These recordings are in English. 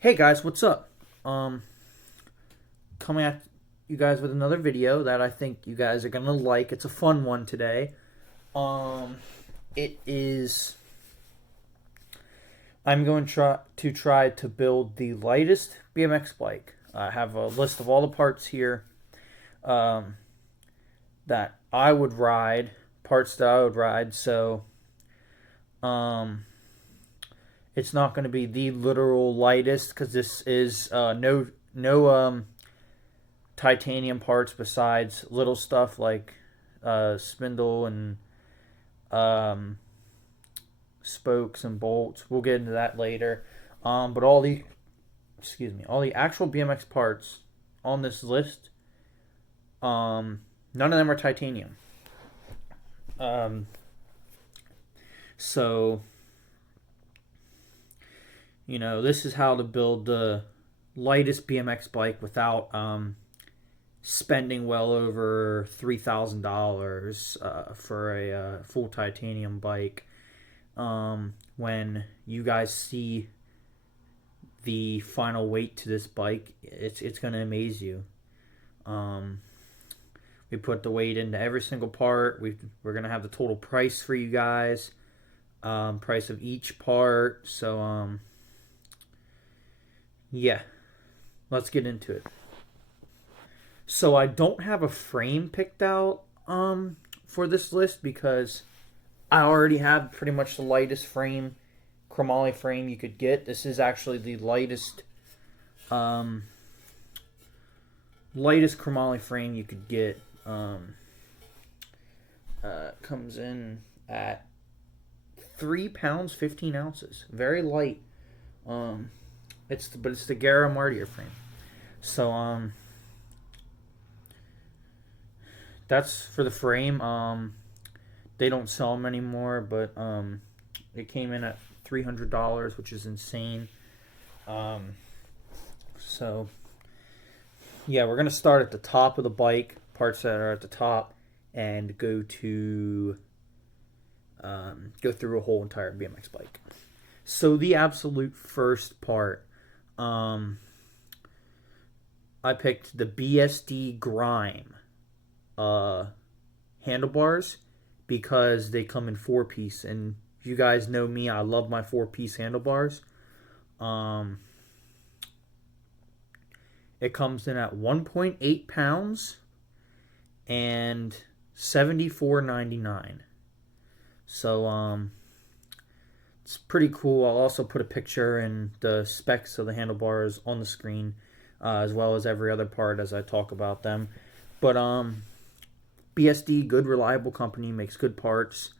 Hey guys, what's up? Coming at you guys with another video that I think you guys are gonna like. It's a fun one today. Um, it is. I'm going to try to build the lightest BMX bike. I have a list of all the parts here um, that I would ride, parts that I would ride. So, um, it's not going to be the literal lightest because this is no titanium parts besides little stuff like spindle and um, spokes and bolts. We'll get into that later. But all the actual BMX parts on this list, none of them are titanium. Um, so this is how to build the lightest BMX bike without spending well over $3,000 for a full titanium bike. When you guys see the final weight to this bike, it's gonna amaze you. Um, we put the weight into every single part. We're gonna have the total price for you guys, price of each part. So yeah, let's get into it. So I don't have a frame picked out for this list because I already have pretty much the lightest frame, chromoly frame you could get. This is actually the um, lightest chromoly frame you could get. Comes in at 3 pounds 15 ounces. Very light. But it's the Gara Martier frame. So that's for the frame. They don't sell them anymore, but it came in at $300, which is insane. So yeah, we're gonna start at the top of the bike, parts that are at the top, and go through a whole entire BMX bike. So the absolute first part, I picked the BSD Grime handlebars because they come in 4-piece, and you guys know me, I love my 4-piece handlebars. It comes in at 1.8 pounds and $74.99. So it's pretty cool. I'll also put a picture and the specs of the handlebars on the screen, as well as every other part as I talk about them. But BSD, good reliable company, makes good parts.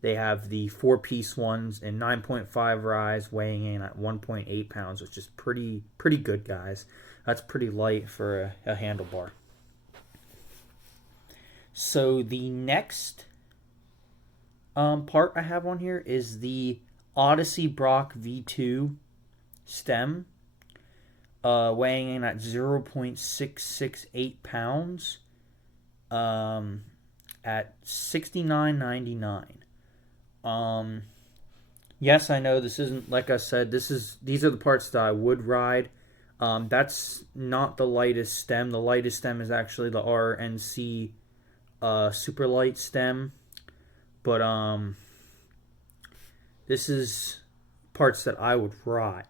They have the 4-piece ones in 9.5 rise, weighing in at 1.8 pounds, which is pretty good, guys. That's pretty light for a handlebar. So the next part I have on here is the Odyssey Brock V2 stem, weighing in at 0.668 pounds, at $69.99. Yes, I know this isn't, like I said, these are the parts that I would ride. That's not the lightest stem. The lightest stem is actually the RNC super light stem. But this is parts that I would ride.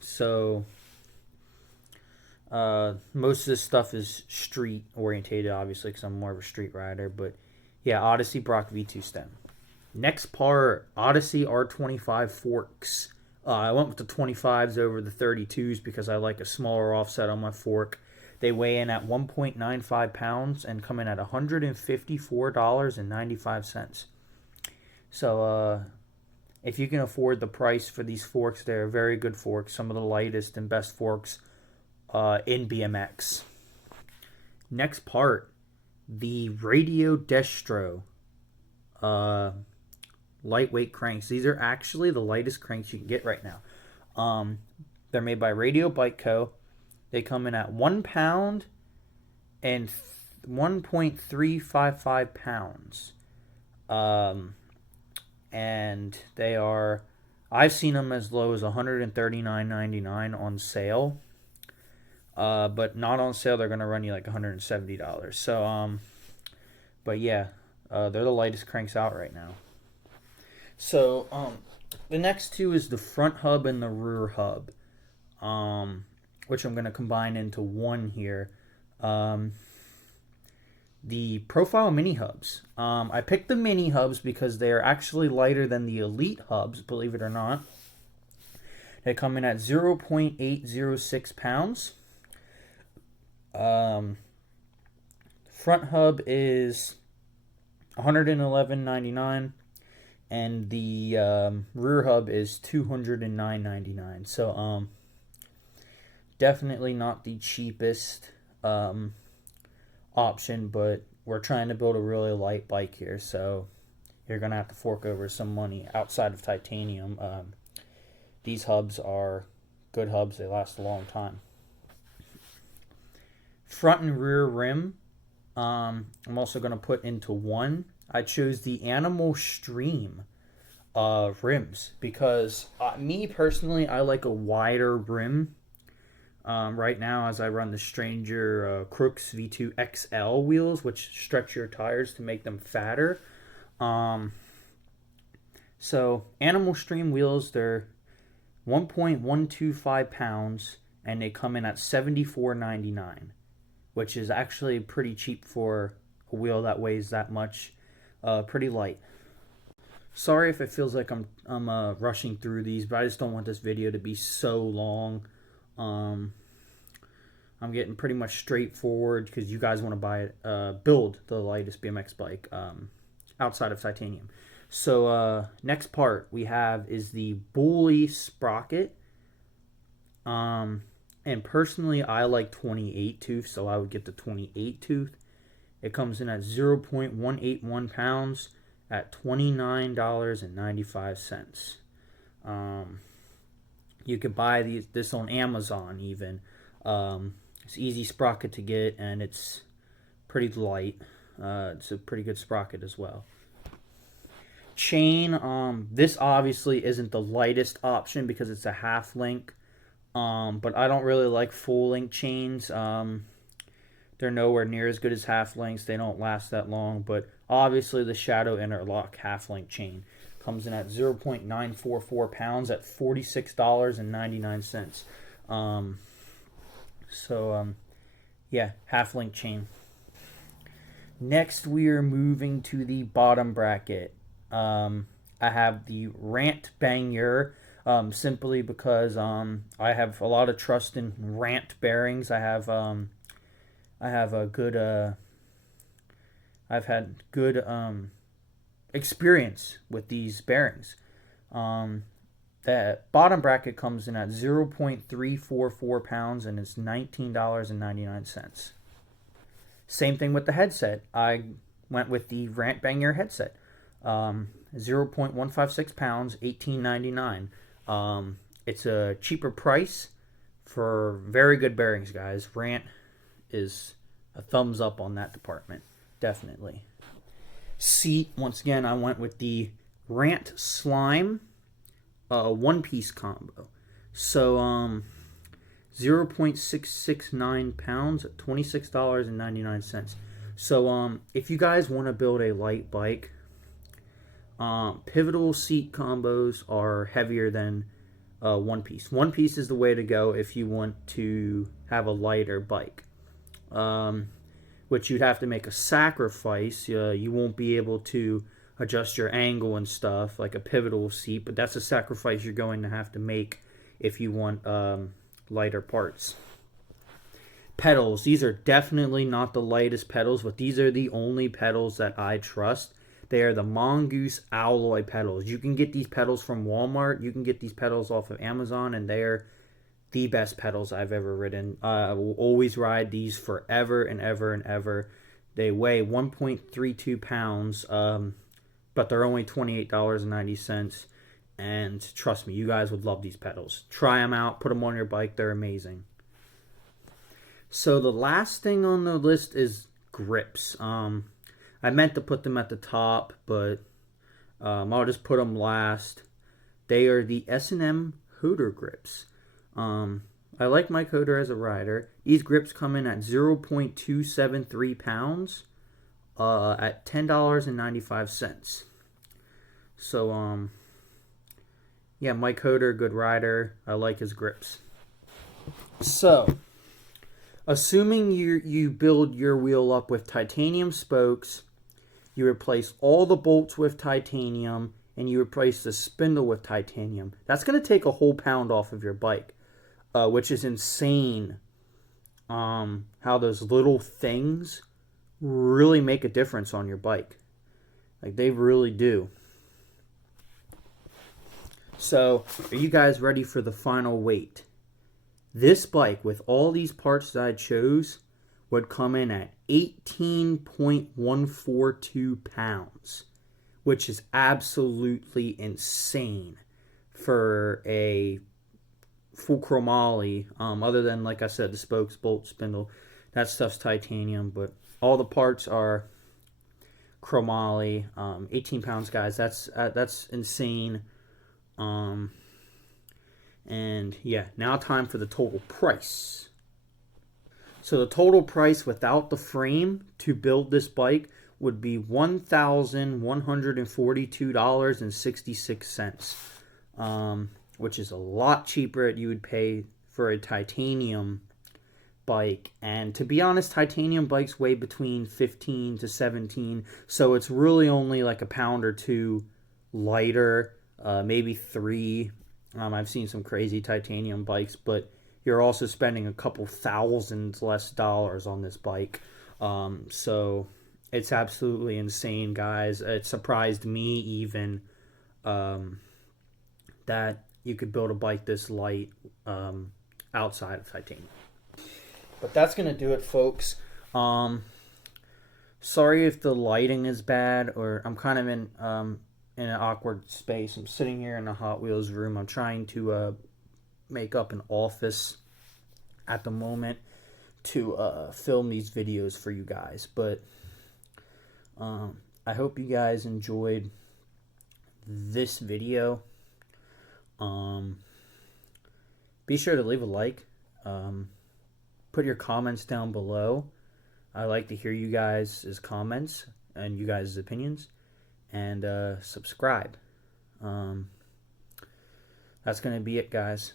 So most of this stuff is street orientated, obviously, because I'm more of a street rider. But yeah, Odyssey Brock V2 stem. Next part, Odyssey R25 forks. I went with the 25s over the 32s because I like a smaller offset on my fork. They weigh in at 1.95 pounds and come in at $154.95. So if you can afford the price for these forks, they're very good forks. Some of the lightest and best forks in BMX. Next part, the Radio Destro lightweight cranks. These are actually the lightest cranks you can get right now. They're made by Radio Bike Co. They come in at 1 pound and 1.355 pounds. And they are I've seen them as low as $139.99 on sale. But not on sale, they're gonna run you like $170. So but yeah, they're the lightest cranks out right now. So the next two is the front hub and the rear hub, which I'm gonna combine into one here. The profile mini hubs. I picked the mini hubs because they are actually lighter than the elite hubs, believe it or not. They come in at 0.806 pounds. Front hub is $111.99, and the rear hub is $209.99. So definitely not the cheapest option, but we're trying to build a really light bike here, so you're gonna have to fork over some money outside of titanium. These hubs are good hubs, they last a long time. Front and rear rim, I'm also going to put into one. I chose the Animal Stream rims because me personally, I like a wider rim. Right now, as I run the Stranger Crooks V2 XL wheels, which stretch your tires to make them fatter. So Animal Stream wheels, they're 1.125 pounds, and they come in at $74.99. Which is actually pretty cheap for a wheel that weighs that much. Pretty light. Sorry if it feels like I'm rushing through these, but I just don't want this video to be so long. I'm getting pretty much straightforward because you guys want to build the lightest BMX bike outside of titanium. So next part we have is the Bully sprocket. And personally, I like 28 tooth, so I would get the 28 tooth. It comes in at 0.181 pounds at $29.95. You could buy this on Amazon even. It's easy sprocket to get, and it's pretty light. It's a pretty good sprocket as well. Chain, this obviously isn't the lightest option because it's a half link. But I don't really like full link chains. They're nowhere near as good as half links. They don't last that long. But obviously the Shadow Interlock half link chain comes in at 0.944 pounds at $46.99. Yeah, half link chain. Next, we are moving to the bottom bracket. I have the Rant Banger. Simply because I have a lot of trust in Rant bearings. I've had good experience with these bearings. The bottom bracket comes in at 0.344 pounds and it's $19.99. Same thing with the headset. I went with the Rant Banger headset. 0.156 pounds, $18.99. It's a cheaper price for very good bearings, guys. Rant is a thumbs up on that department, definitely. Seat, once again, I went with the Rant Slime one-piece combo. So 0.669 pounds at $26.99. So if you guys want to build a light bike, pivotal seat combos are heavier than one piece. One piece is the way to go if you want to have a lighter bike. Which you'd have to make a sacrifice. You won't be able to adjust your angle and stuff like a pivotal seat, but that's a sacrifice you're going to have to make if you want lighter parts. Pedals. These are definitely not the lightest pedals, but these are the only pedals that I trust. They are the Mongoose alloy pedals. You can get these pedals from Walmart. You can get these pedals off of Amazon, and they're the best pedals I've ever ridden. I will always ride these forever and ever and ever. They weigh 1.32 pounds, but they're only $28.90. And trust me, you guys would love these pedals. Try them out. Put them on your bike. They're amazing. So the last thing on the list is grips. I meant to put them at the top, but I'll just put them last. They are the S&M Hoder grips. I like my Hoder as a rider. These grips come in at 0.273 pounds at $10.95. So, yeah, Mike Hoder, good rider. I like his grips. So, assuming you build your wheel up with titanium spokes, you replace all the bolts with titanium, and you replace the spindle with titanium, that's going to take a whole pound off of your bike, which is insane. How those little things really make a difference on your bike. Like, they really do. So, are you guys ready for the final weight? This bike, with all these parts that I chose, would come in at 18.142 pounds, which is absolutely insane for a full chromoly. Other than, like I said, the spokes, bolt, spindle, that stuff's titanium, but all the parts are chromoly. 18 pounds, guys. That's insane. And yeah, now time for the total price. So the total price without the frame to build this bike would be $1,142.66, which is a lot cheaper than you would pay for a titanium bike. And to be honest, titanium bikes weigh between 15 to 17, so it's really only like a pound or two lighter, maybe 3. I've seen some crazy titanium bikes, but you're also spending a couple thousand less dollars on this bike. So it's absolutely insane, guys. It surprised me even that you could build a bike this light outside of titanium. But that's going to do it, folks. Sorry if the lighting is bad, or I'm kind of in an awkward space. I'm sitting here in a Hot Wheels room. I'm trying to make up an office at the moment to film these videos for you guys. But I hope you guys enjoyed this video. Be sure to leave a like. Put your comments down below. I like to hear you guys' comments and you guys' opinions. And subscribe. That's going to be it, guys.